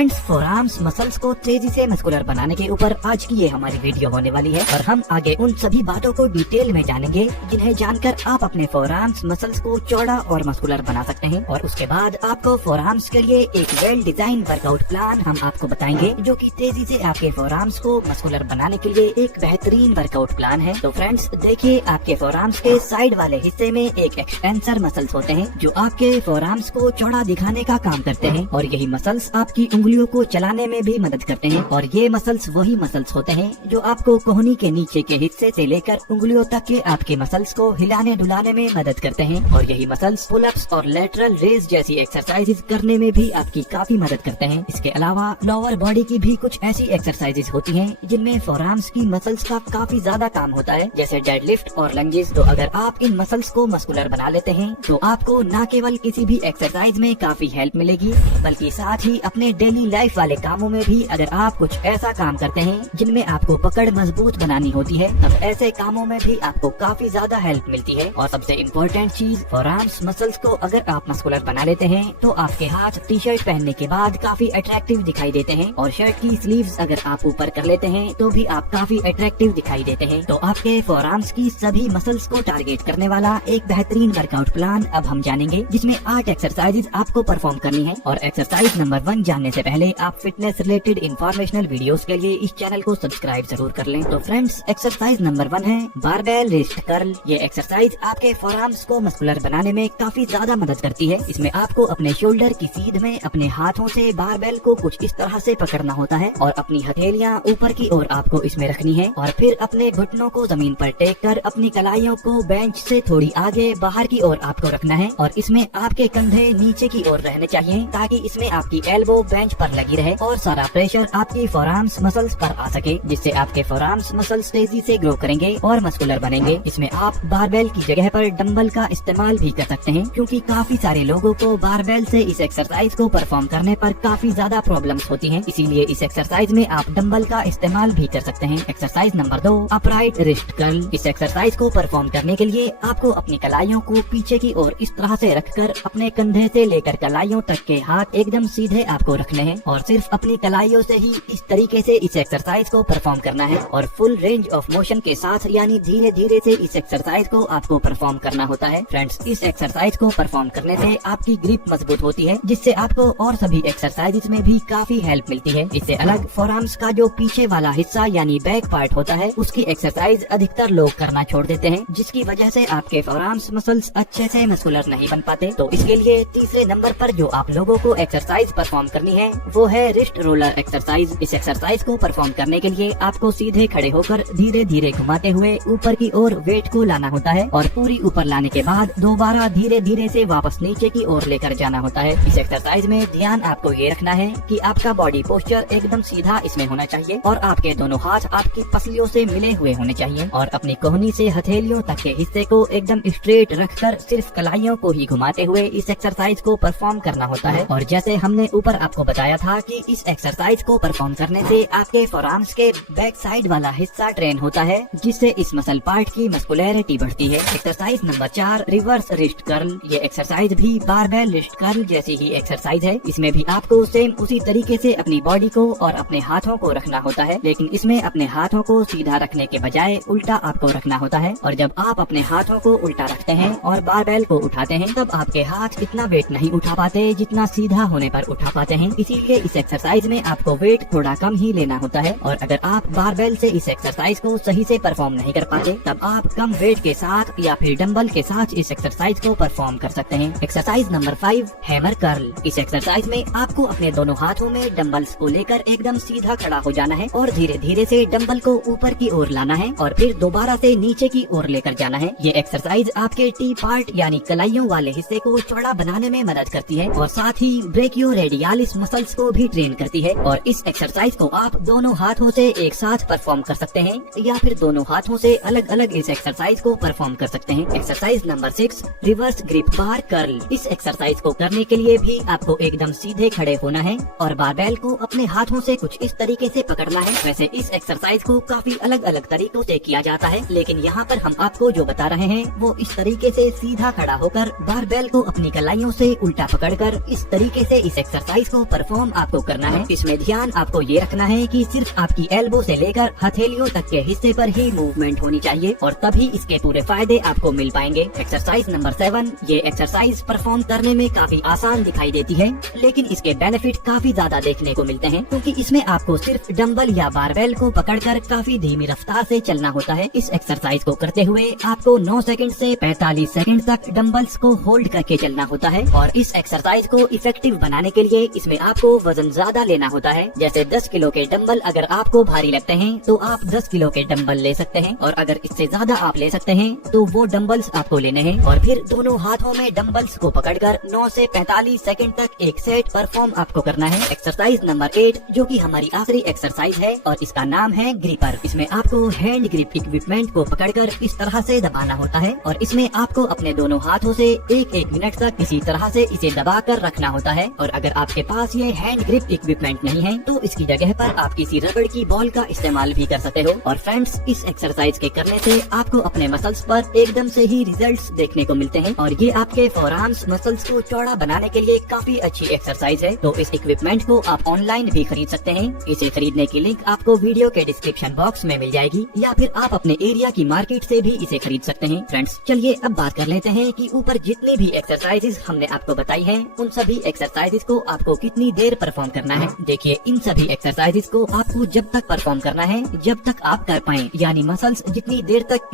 Friends, forearms muscles को तेजी से मस्कुलर बनाने के ऊपर आज की ये हमारी वीडियो होने वाली है और हम आगे उन सभी बातों को डिटेल में जानेंगे जिन्हें जानकर आप अपने फोरआर्म्स मसल्स को चौड़ा और मस्कुलर बना सकते हैं। और उसके बाद आपको फोरआर्म्स के लिए एक वेल डिजाइन वर्कआउट प्लान हम आपको बताएंगे जो कि तेजी से आपके फोरआर्म्स को मस्कुलर बनाने के लिए एक बेहतरीन वर्कआउट प्लान है। तो फ्रेंड्स देखिए, आपके फोरआर्म्स के साइड वाले हिस्से में एक एक्सटेंसर मसल्स होते हैं जो आपके फोरआर्म्स को चौड़ा दिखाने का काम करते हैं और यही मसल्स आपकी उंगलियों को चलाने में भी मदद करते हैं। और ये मसल्स वही मसल्स होते हैं जो आपको कोहनी के नीचे के हिस्से से लेकर उंगलियों तक के आपके मसल्स को हिलाने डुलाने में मदद करते हैं। और यही मसल्स पुलअप्स और लेटरल रेज जैसी एक्सरसाइजेज करने में भी आपकी काफी मदद करते हैं। इसके अलावा लोअर बॉडी की भी कुछ ऐसी एक्सरसाइजेज होती हैं जिनमें फोरआर्म्स की मसल्स का काफी ज्यादा काम होता है, जैसे डेडलिफ्ट और लंजेस। तो अगर आप इन मसल्स को मस्कुलर बना लेते हैं तो आपको न केवल किसी भी एक्सरसाइज में काफी हेल्प मिलेगी बल्कि साथ ही अपने डेली लाइफ वाले कामों में भी अगर आप कुछ ऐसा काम करते हैं जिनमें आपको पकड़ मजबूत बनानी होती है तब ऐसे कामों में भी आपको काफी ज्यादा हेल्प मिलती है। और सबसे इम्पोर्टेंट चीज, फोरआर्म्स मसल्स को अगर आप मस्कुलर बना लेते हैं तो आपके हाथ टी शर्ट पहनने के बाद काफी अट्रैक्टिव दिखाई देते हैं और शर्ट की स्लीव्स अगर आप ऊपर कर लेते हैं तो भी आप काफी अट्रैक्टिव दिखाई देते हैं। तो आपके फोरआर्म्स की सभी मसल्स को टारगेट करने वाला एक बेहतरीन वर्कआउट प्लान अब हम जानेंगे जिसमें 8 एक्सरसाइजेज आपको परफॉर्म करनी है। और एक्सरसाइज नंबर 1 जानने से पहले आप फिटनेस रिलेटेड इंफॉर्मेशनल वीडियोस के लिए इस चैनल को सब्सक्राइब जरूर कर लें। तो फ्रेंड्स, एक्सरसाइज नंबर 1 है बारबेल रिस्ट कर्ल। ये एक्सरसाइज आपके फोरआर्म्स को मस्कुलर बनाने में काफी ज्यादा मदद करती है। इसमें आपको अपने शोल्डर की सीध में अपने हाथों से बारबेल को कुछ इस तरह से पकड़ना होता है और अपनी हथेलियां ऊपर की ओर आपको इसमें रखनी है और फिर अपने घुटनों को जमीन पर टेक कर अपनी कलाइयों को बेंच से थोड़ी आगे बाहर की ओर आपको रखना है और इसमें आपके कंधे नीचे की ओर रहने चाहिए ताकि इसमें आपकी एल्बो बेंच पर लगी रहे और सारा प्रेशर आपकी फोरआर्म्स मसल्स पर आ सके, जिससे आपके फोरआर्म्स मसल्स तेजी से ग्रो करेंगे और मस्कुलर बनेंगे। इसमें आप बारबेल की जगह पर डंबल का इस्तेमाल भी कर सकते हैं क्योंकि काफी सारे लोगों को बारबेल से इस एक्सरसाइज को परफॉर्म करने पर काफी ज्यादा प्रॉब्लम्स होती हैं, इसीलिए इस एक्सरसाइज में आप डंबल का इस्तेमाल भी कर सकते हैं। Exercise number 2 upright wrist curl. इस एक्सरसाइज को परफॉर्म करने के लिए आपको अपनी कलाइयों को पीछे की ओर इस तरह से रखकर अपने कंधे से लेकर कलाइयों तक के हाथ एकदम सीधे आपको रखने हैं और सिर्फ अपनी कलाइयों से ही इस तरीके से इस एक्सरसाइज को परफॉर्म करना है और फुल रेंज ऑफ मोशन के साथ यानी धीरे धीरे से इस एक्सरसाइज को आपको परफॉर्म करना होता है। फ्रेंड्स, इस एक्सरसाइज को परफॉर्म करने से आपकी ग्रिप मजबूत होती है जिससे आपको और सभी एक्सरसाइजेज में भी काफी हेल्प मिलती है। इससे अलग फोरआर्म्स का जो पीछे वाला हिस्सा यानी बैक पार्ट होता है उसकी एक्सरसाइज अधिकतर लोग करना छोड़ देते हैं जिसकी वजह से आपके फोरआर्म्स मसल्स अच्छे से मस्कुलर नहीं बन पाते। तो इसके लिए तीसरे नंबर पर जो आप लोगों को एक्सरसाइज परफॉर्म करनी है वो है रिस्ट रोलर एक्सरसाइज। इस एक्सरसाइज को परफॉर्म करने के लिए आपको सीधे खड़े होकर धीरे धीरे घुमाते हुए ऊपर की ओर वेट को लाना होता है और पूरी ऊपर लाने के बाद दोबारा धीरे धीरे से वापस नीचे की ओर लेकर जाना होता है। इस एक्सरसाइज में ध्यान आपको ये रखना है कि आपका बॉडी पोस्चर एकदम सीधा इसमें होना चाहिए और आपके दोनों हाथ आपकी पसलियों से मिले हुए होने चाहिए और अपनी कोहनी से हथेलियों तक के हिस्से को एकदम स्ट्रेट रखकर सिर्फ कलाइयों को ही घुमाते हुए इस एक्सरसाइज को परफॉर्म करना होता है। और जैसे हमने ऊपर आपको बताया था कि इस एक्सरसाइज को परफॉर्म करने से आपके फोरआर्म्स के बैक साइड वाला हिस्सा ट्रेन होता है जिससे इस मसल पार्ट की मस्कुलैरिटी बढ़ती है। Exercise number 4 reverse wrist curl. ये एक्सरसाइज भी बारबेल रिस्ट कर्ल जैसी ही एक्सरसाइज है। इसमें भी आपको सेम उसी तरीके से अपनी बॉडी को और अपने हाथों को रखना होता है, लेकिन इसमें अपने हाथों को सीधा रखने के बजाय उल्टा आपको रखना होता है। और जब आप अपने हाथों को उल्टा रखते हैं और बारबेल को उठाते हैं तब आपके हाथ इतना वेट नहीं उठा पाते जितना सीधा होने पर उठा पाते हैं, इसीलिए इस एक्सरसाइज में आपको वेट थोड़ा कम ही लेना होता है। और अगर आप बारबेल से इस एक्सरसाइज को सही से परफॉर्म नहीं कर पाते तब आप कम वेट के साथ या फिर डंबल के साथ इस एक्सरसाइज को परफॉर्म कर सकते हैं। Exercise number 5 hammer curl. इस एक्सरसाइज में आपको अपने दोनों हाथों में डंबल्स को लेकर एकदम सीधा खड़ा हो जाना है और धीरे धीरे से डंबल को ऊपर की ओर लाना है और फिर दोबारा से नीचे की ओर लेकर जाना है। ये एक्सरसाइज आपके टी पार्ट यानी कलाइयों वाले हिस्से को चौड़ा बनाने में मदद करती है और साथ ही ब्रेकियोरेडियालिस मसल्स को भी ट्रेन करती है। और इस एक्सरसाइज को आप दोनों हाथों से एक साथ परफॉर्म कर सकते हैं या फिर दोनों हाथों से अलग अलग इस एक्सरसाइज को परफॉर्म कर सकते हैं। एक्सरसाइज नंबर 6 रिवर्स ग्रिप बार कर्ल। इस एक्सरसाइज को करने के लिए भी आपको एकदम सीधे खड़े होना है और बारबेल को अपने हाथों से कुछ इस तरीके से पकड़ना है। वैसे इस एक्सरसाइज को काफी अलग अलग तरीकों से किया जाता है, लेकिन यहाँ पर हम आपको जो बता रहे हैं वो इस तरीके से सीधा खड़ा होकर बारबेल को अपनी कलाइयों से उल्टा पकड़कर इस तरीके से इस एक्सरसाइज को परफॉर्म परफॉर्म आपको करना है। इसमें ध्यान आपको ये रखना है कि सिर्फ आपकी एल्बो से लेकर हथेलियों तक के हिस्से पर ही मूवमेंट होनी चाहिए और तभी इसके पूरे फायदे आपको मिल पाएंगे। एक्सरसाइज नंबर 7, ये एक्सरसाइज परफॉर्म करने में काफी आसान दिखाई देती है, लेकिन इसके बेनिफिट काफी ज्यादा देखने को मिलते हैं, क्योंकि इसमें आपको सिर्फ डंबल या बारबेल को पकड़कर काफी धीमी रफ्तार से चलना होता है। इस एक्सरसाइज को करते हुए आपको 9 सेकंड से 45 सेकंड तक डंबल्स को होल्ड करके चलना होता है और इस एक्सरसाइज को इफेक्टिव बनाने के लिए इसमें आपको वजन ज्यादा लेना होता है। जैसे 10 किलो के डंबल अगर आपको भारी लगते हैं तो आप 10 किलो के डंबल ले सकते हैं और अगर इससे ज्यादा आप ले सकते हैं तो वो डंबल्स आपको लेने हैं और फिर दोनों हाथों में डंबल्स को पकड़कर 9 से 45 सेकंड तक एक सेट परफॉर्म आपको करना है। एक्सरसाइज नंबर 8 जो कि हमारी आखिरी एक्सरसाइज है और इसका नाम है ग्रिपर। इसमें आपको हैंड ग्रिप इक्विपमेंट को पकड़कर इस तरह से दबाना होता है और इसमें आपको अपने दोनों हाथों से एक मिनट तक इसी तरह से इसे दबाकर रखना होता है और अगर आपके पास ये हैंड ग्रिप इक्विपमेंट नहीं है तो इसकी जगह पर आप किसी रबड़ की बॉल का इस्तेमाल भी कर सकते हो। और फ्रेंड्स, इस एक्सरसाइज के करने से आपको अपने मसल्स पर एकदम से ही रिजल्ट्स देखने को मिलते हैं और ये आपके फोरआर्म्स मसल्स को चौड़ा बनाने के लिए काफी अच्छी एक्सरसाइज है। तो इस इक्विपमेंट को आप ऑनलाइन भी खरीद सकते हैं। इसे खरीदने की लिंक आपको वीडियो के डिस्क्रिप्शन बॉक्स में मिल जाएगी या फिर आप अपने एरिया की मार्केट से भी इसे खरीद सकते हैं। फ्रेंड्स, चलिए अब बात कर लेते हैं कि ऊपर जितनी भी एक्सरसाइजेस हमने आपको बताई हैं, उन सभी एक्सरसाइजेस को आपको कितनी देर परफॉर्म करना है। देखिए, इन सभी एक्सरसाइजेस को आपको जब तक परफॉर्म करना है जब तक आप कर पाएं, यानी मसल्स जितनी देर तक